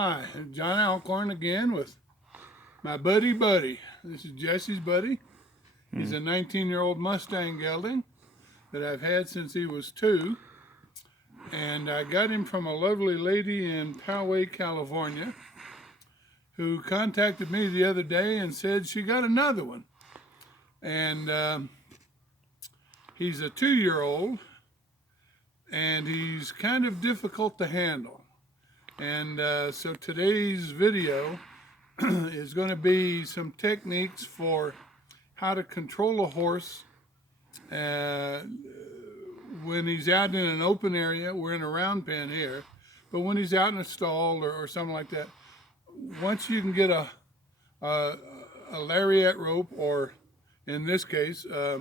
Hi, John Alcorn again with my buddy Buddy. This is Jesse's buddy. He's a 19-year-old Mustang gelding that I've had since he was 2. And I got him from a lovely lady in Poway, California, who contacted me the other day and said she got another one. And he's a 2-year-old, and he's kind of difficult to handle. And so today's video is going to be some techniques for how to control a horse when he's out in an open area. We're in a round pen here, but when he's out in a stall or something like that, once you can get a lariat rope, or in this case a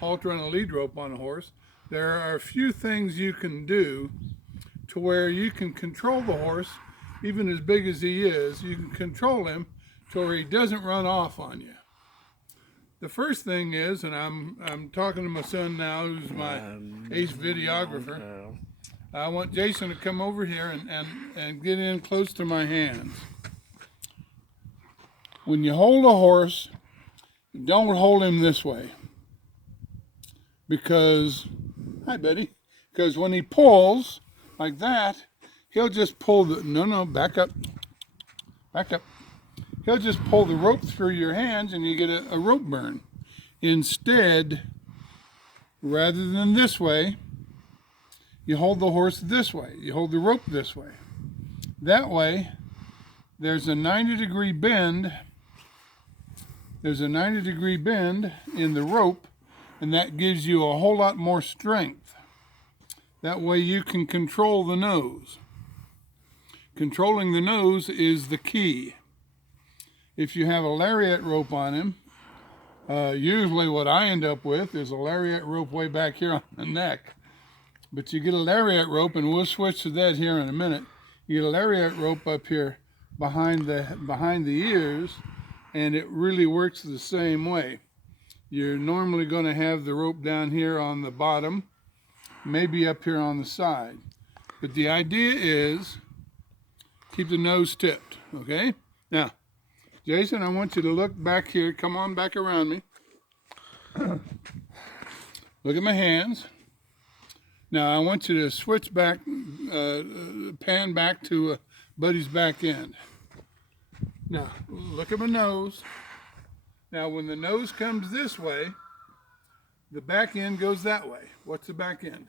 halter and a lead rope on a horse, there are a few things you can do to where you can control the horse. Even as big as he is, you can control him to where he doesn't run off on you. The first thing is, and I'm talking to my son now, who's my ace videographer. I want Jason to come over here and get in close to my hands. When you hold a horse, don't hold him this way. Because, hi buddy, because when he pulls like that, he'll just pull the, back up. He'll just pull the rope through your hands and you get a rope burn. Instead, rather than this way, you hold the horse this way. You hold the rope this way. That way, there's a 90-degree bend. There's a 90-degree bend in the rope, and that gives you a whole lot more strength. That way you can control the nose. Controlling the nose is the key. If you have a lariat rope on him, usually what I end up with is a lariat rope way back here on the neck. But you get a lariat rope, and we'll switch to that here in a minute. You get a lariat rope up here behind the ears, and it really works the same way. You're normally going to have the rope down here on the bottom, maybe up here on the side. But the idea is keep the nose tipped, okay? Now, Jason, I want you to look back here. Come on back around me. Look at my hands. Now, I want you to switch back, pan back to Buddy's back end. Now, look at my nose. Now, when the nose comes this way, the back end goes that way. What's the back end?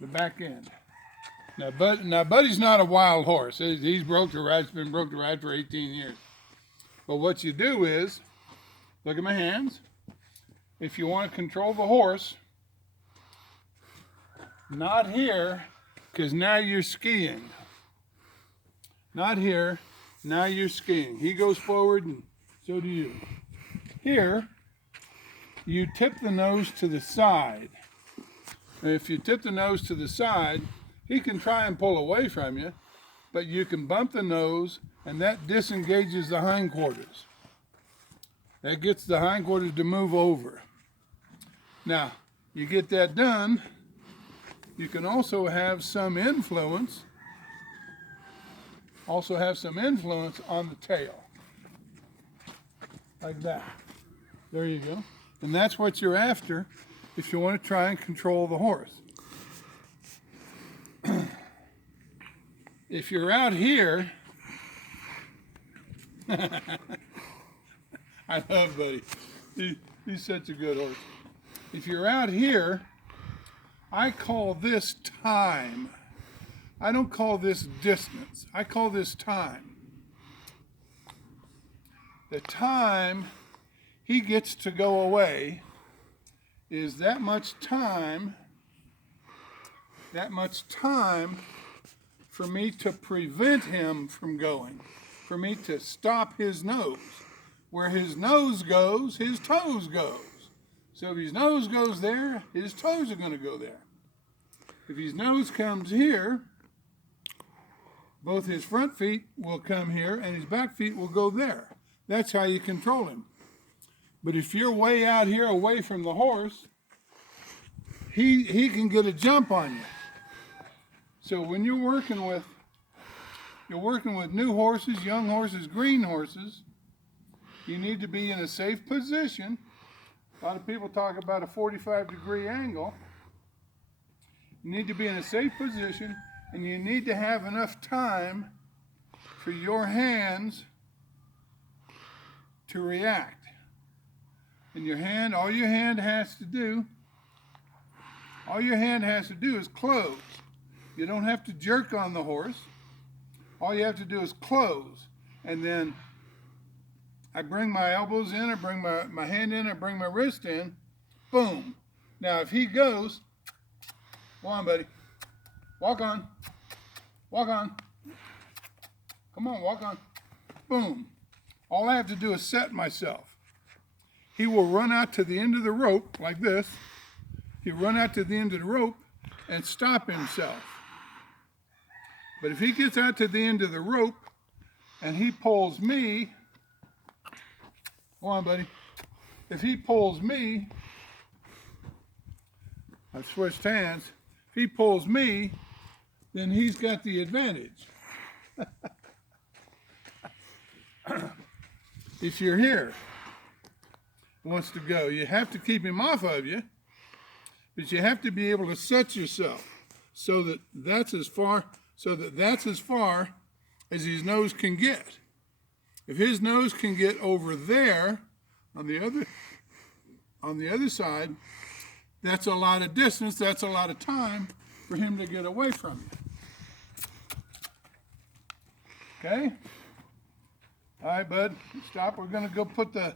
The back end. Now Buddy's not a wild horse. He's broke to ride. He's been broke to ride for 18 years. But what you do is, look at my hands. If you want to control the horse, not here, because now you're skiing. Not here, now you're skiing. He goes forward and so do you. Here, you tip the nose to the side. If you tip the nose to the side, he can try and pull away from you, but you can bump the nose, and that disengages the hindquarters. That gets the hindquarters to move over. Now, you get that done, you can also have some influence on the tail. Like that. There you go. And that's what you're after if you want to try and control the horse. If you're out here, I love Buddy. He's such a good horse. If you're out here, I call this time. I don't call this distance. I call this time. The time he gets to go away is that much time for me to prevent him from going, for me to stop his nose. Where his nose goes, his toes goes. So if his nose goes there, his toes are going to go there. If his nose comes here, both his front feet will come here and his back feet will go there. That's how you control him. But if you're way out here away from the horse, he can get a jump on you. So when you're working with new horses, young horses, green horses, you need to be in a safe position. A lot of people talk about a 45-degree angle. You need to be in a safe position, and you need to have enough time for your hands to react. And your hand, all your hand has to do is close. You don't have to jerk on the horse. All you have to do is close. And then I bring my elbows in, I bring my hand in, I bring my wrist in. Boom. Now if he goes, go on, buddy. Walk on. Walk on. Come on, walk on. Boom. All I have to do is set myself. He will run out to the end of the rope like this. He'll run out to the end of the rope and stop himself. But if he gets out to the end of the rope and he pulls me, go on, buddy. If he pulls me, I've switched hands. If he pulls me, then he's got the advantage. If you're here, wants to go, you have to keep him off of you, but you have to be able to set yourself so that that's as far as his nose can get. If his nose can get over there on the other side, that's a lot of distance, that's a lot of time for him to get away from you. Okay? All right, bud, stop. We're going to go put the